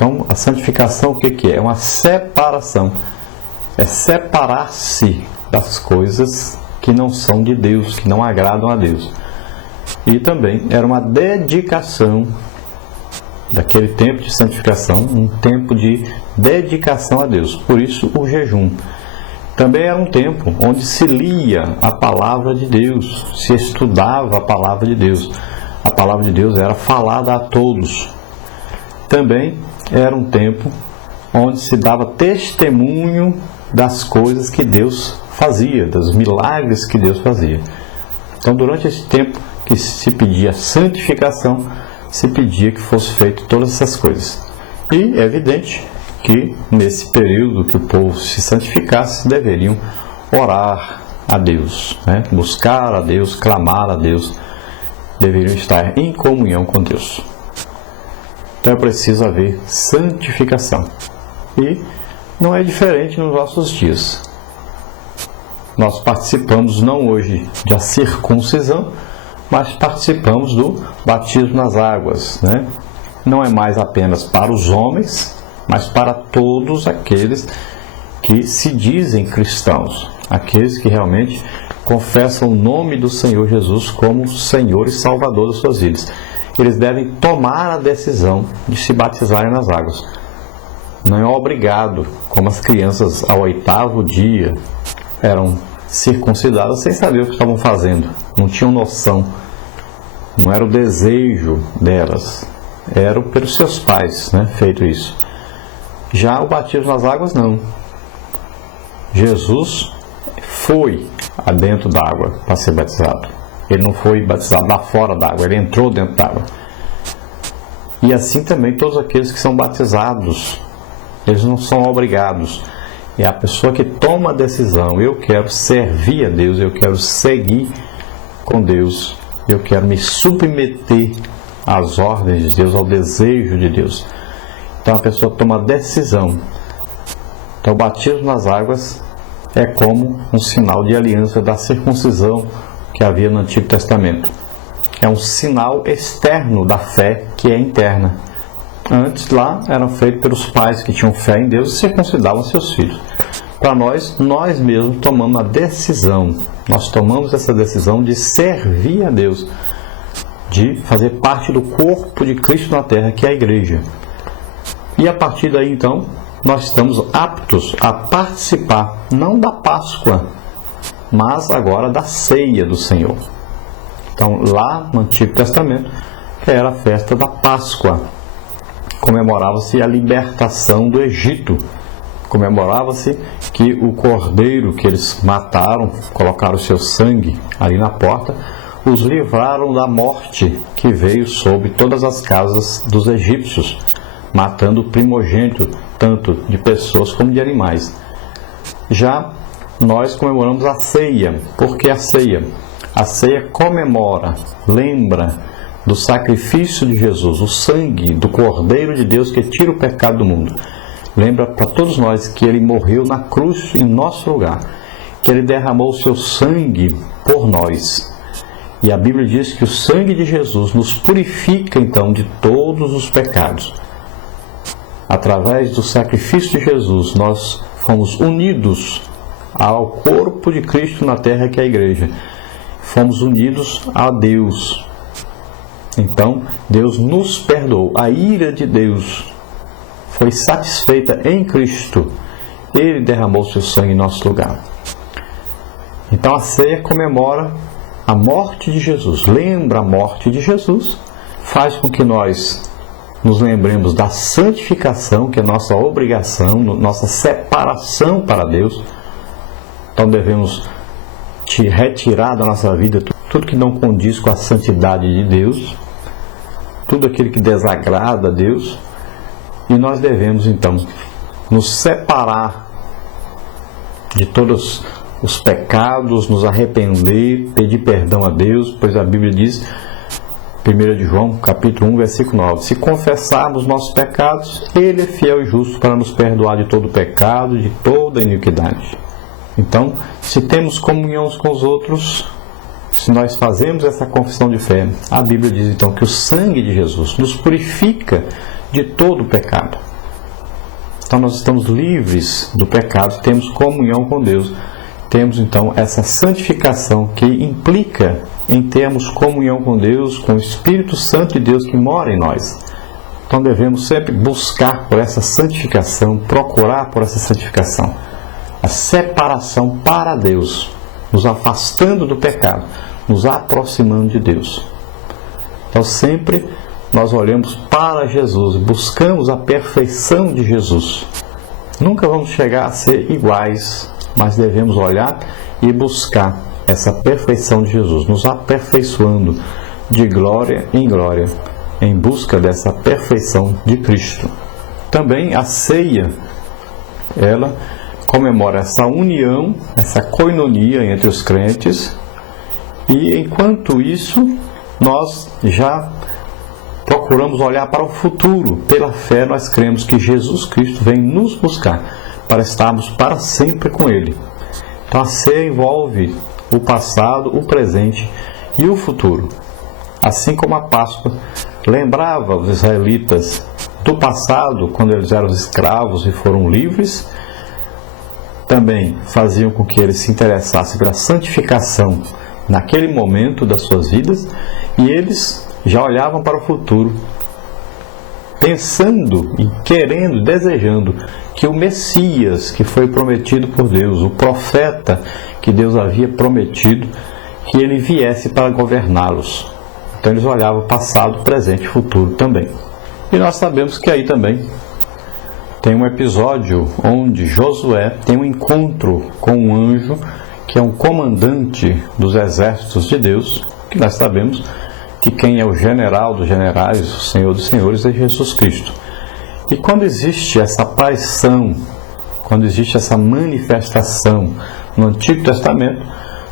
Então, a santificação o que é? É uma separação. É separar-se das coisas que não são de Deus, que não agradam a Deus. E também era uma dedicação daquele tempo de santificação, um tempo de dedicação a Deus. Por isso, o jejum. Também era um tempo onde se lia a palavra de Deus, se estudava a palavra de Deus. A palavra de Deus era falada a todos. Também era um tempo onde se dava testemunho das coisas que Deus fazia, dos milagres que Deus fazia. Então, durante esse tempo que se pedia santificação, se pedia que fosse feito todas essas coisas. E é evidente que nesse período que o povo se santificasse, deveriam orar a Deus, né? Buscar a Deus, clamar a Deus, deveriam estar em comunhão com Deus. Então é preciso haver santificação. E não é diferente nos nossos dias. Nós participamos não hoje da circuncisão, mas participamos do batismo nas águas, né? Não é mais apenas para os homens, mas para todos aqueles que se dizem cristãos, aqueles que realmente confessam o nome do Senhor Jesus como Senhor e Salvador das suas vidas. Eles devem tomar a decisão de se batizarem nas águas. Não é obrigado, como as crianças ao 8º dia eram circuncidadas sem saber o que estavam fazendo, não tinham noção, não era o desejo delas, era pelos seus pais, né, feito isso. Já o batismo nas águas não. Jesus foi adentro da água para ser batizado. Ele não foi batizado lá fora da água, ele entrou dentro da água. E assim também todos aqueles que são batizados, eles não são obrigados. É a pessoa que toma a decisão: eu quero servir a Deus, eu quero seguir com Deus, eu quero me submeter às ordens de Deus, ao desejo de Deus. Então a pessoa toma a decisão. Então o batismo nas águas é como um sinal de aliança da circuncisão que havia no Antigo Testamento. É um sinal externo da fé que é interna. Antes lá eram feitos pelos pais que tinham fé em Deus e circuncidavam seus filhos. Para nós mesmos tomamos a decisão. Nós tomamos essa decisão de servir a Deus, de fazer parte do corpo de Cristo na terra, que é a igreja. E a partir daí, então, nós estamos aptos a participar, não da Páscoa, mas agora da ceia do Senhor. Então, lá no Antigo Testamento, era a festa da Páscoa. Comemorava-se a libertação do Egito. Comemorava-se que o cordeiro que eles mataram, colocaram o seu sangue ali na porta, os livraram da morte que veio sobre todas as casas dos egípcios, matando o primogênito, tanto de pessoas como de animais. Já nós comemoramos a ceia. Por que a ceia? A ceia comemora, lembra do sacrifício de Jesus, o sangue do Cordeiro de Deus que tira o pecado do mundo. Lembra para todos nós que Ele morreu na cruz em nosso lugar, que Ele derramou o seu sangue por nós. E a Bíblia diz que o sangue de Jesus nos purifica então de todos os pecados. Através do sacrifício de Jesus, nós fomos unidos ao corpo de Cristo na terra, que é a igreja. Fomos unidos a Deus. Então, Deus nos perdoou. A ira de Deus foi satisfeita em Cristo. Ele derramou seu sangue em nosso lugar. Então, a ceia comemora a morte de Jesus. Lembra a morte de Jesus. Faz com que nós nos lembremos da santificação, que é nossa obrigação, nossa separação para Deus. Então devemos retirar da nossa vida tudo que não condiz com a santidade de Deus, tudo aquilo que desagrada a Deus, e nós devemos então nos separar de todos os pecados, nos arrepender, pedir perdão a Deus, pois a Bíblia diz, 1 de João, capítulo 1, versículo 9, se confessarmos nossos pecados, Ele é fiel e justo para nos perdoar de todo pecado, de toda iniquidade. Então, se temos comunhão uns com os outros, se nós fazemos essa confissão de fé, a Bíblia diz então que o sangue de Jesus nos purifica de todo o pecado. Então nós estamos livres do pecado, temos comunhão com Deus, temos então essa santificação que implica em termos comunhão com Deus, com o Espírito Santo de Deus que mora em nós. Então devemos sempre buscar por essa santificação, procurar por essa santificação, a separação para Deus, nos afastando do pecado, nos aproximando de Deus. Então sempre nós olhamos para Jesus, buscamos a perfeição de Jesus. Nunca vamos chegar a ser iguais, mas devemos olhar e buscar essa perfeição de Jesus, nos aperfeiçoando de glória em glória, em busca dessa perfeição de Cristo. Também a ceia, ela comemora essa união, essa koinonia entre os crentes, e enquanto isso, nós já procuramos olhar para o futuro. Pela fé nós cremos que Jesus Cristo vem nos buscar para estarmos para sempre com Ele. Então a ceia envolve o passado, o presente e o futuro. Assim como a Páscoa lembrava os israelitas do passado, quando eles eram escravos e foram livres, também faziam com que eles se interessassem pela santificação naquele momento das suas vidas, e eles já olhavam para o futuro, pensando e querendo, desejando que o Messias que foi prometido por Deus, o profeta que Deus havia prometido, que ele viesse para governá-los. Então eles olhavam passado, presente e futuro também. E nós sabemos que aí também tem um episódio onde Josué tem um encontro com um anjo que é um comandante dos exércitos de Deus, que nós sabemos que quem é o general dos generais, o Senhor dos senhores, é Jesus Cristo. E quando existe essa aparição, quando existe essa manifestação no Antigo Testamento,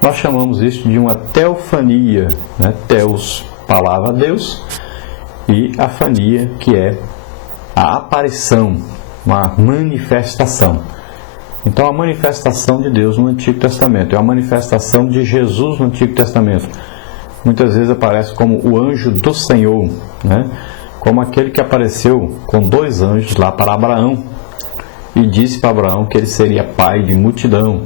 nós chamamos isso de uma teofania, né? Teos, palavra Deus, e a fania, que é a aparição, uma manifestação. Então a manifestação de Deus no Antigo Testamento é a manifestação de Jesus no Antigo Testamento. Muitas vezes aparece como o anjo do Senhor, né? Como aquele que apareceu com 2 anjos lá para Abraão e disse para Abraão que ele seria pai de multidão.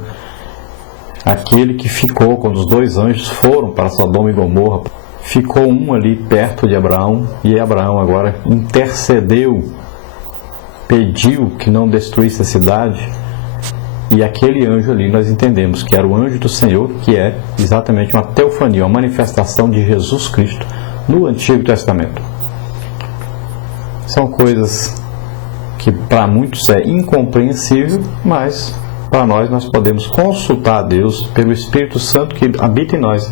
Aquele que ficou quando os 2 anjos foram para Sodoma e Gomorra, ficou um ali perto de Abraão, e Abraão agora intercedeu, pediu que não destruísse a cidade. E aquele anjo ali nós entendemos que era o anjo do Senhor, que é exatamente uma teofania, uma manifestação de Jesus Cristo no Antigo Testamento. São coisas que para muitos é incompreensível, mas para nós podemos consultar a Deus pelo Espírito Santo que habita em nós,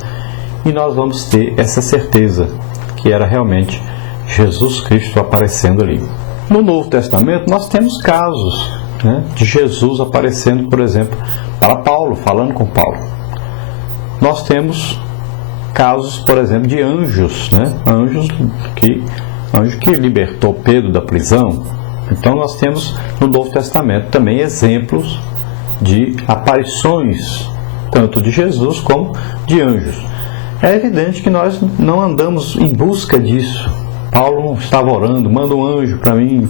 e nós vamos ter essa certeza que era realmente Jesus Cristo aparecendo ali. No Novo Testamento nós temos casos, né, de Jesus aparecendo, por exemplo, para Paulo, falando com Paulo. Nós temos casos, por exemplo, de anjos, né, anjo que libertou Pedro da prisão. Então nós temos no Novo Testamento também exemplos de aparições, tanto de Jesus como de anjos. É evidente que nós não andamos em busca disso. Paulo não estava orando, manda um anjo para mim,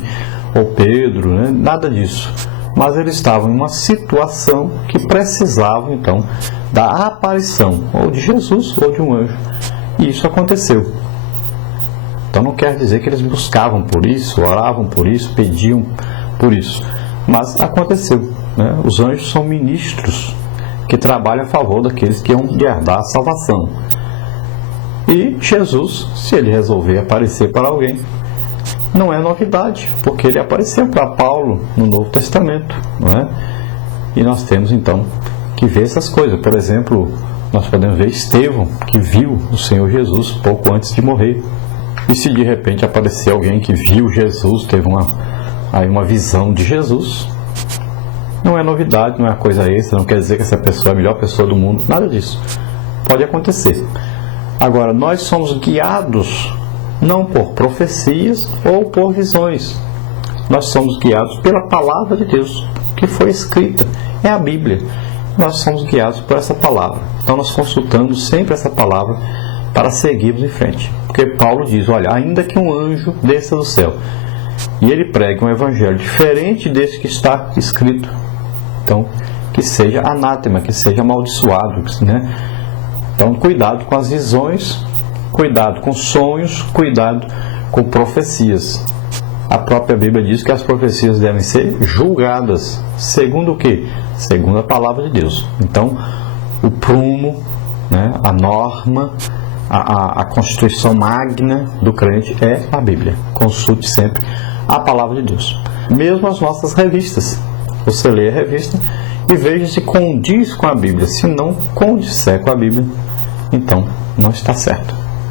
ou Pedro, né? Nada disso. Mas eles estavam em uma situação que precisavam, então, da aparição, ou de Jesus, ou de um anjo. E isso aconteceu. Então não quer dizer que eles buscavam por isso, oravam por isso, pediam por isso. Mas aconteceu, né? Os anjos são ministros que trabalham a favor daqueles que vão herdar a salvação. E Jesus, se ele resolver aparecer para alguém, não é novidade, porque ele apareceu para Paulo no Novo Testamento, não é? E nós temos então que ver essas coisas. Por exemplo, nós podemos ver Estevão, que viu o Senhor Jesus pouco antes de morrer. E se de repente aparecer alguém que viu Jesus, teve uma visão de Jesus, não é novidade, não é coisa extra, não quer dizer que essa pessoa é a melhor pessoa do mundo, nada disso. Pode acontecer. Agora, nós somos guiados não por profecias ou por visões. Nós somos guiados pela palavra de Deus, que foi escrita, é a Bíblia. Nós somos guiados por essa palavra. Então nós consultamos sempre essa palavra para seguirmos em frente. Porque Paulo diz, olha, ainda que um anjo desça do céu e ele prega um evangelho diferente desse que está escrito, então que seja anátema, que seja amaldiçoado, né? Então cuidado com as visões, cuidado com sonhos, cuidado com profecias. A própria Bíblia diz que as profecias devem ser julgadas, segundo o quê? Segundo a palavra de Deus. Então, o prumo, né, a norma, a constituição magna do crente é a Bíblia. Consulte sempre a palavra de Deus. Mesmo as nossas revistas. Você lê a revista e veja se condiz com a Bíblia. Se não condizer com a Bíblia, então não está certo.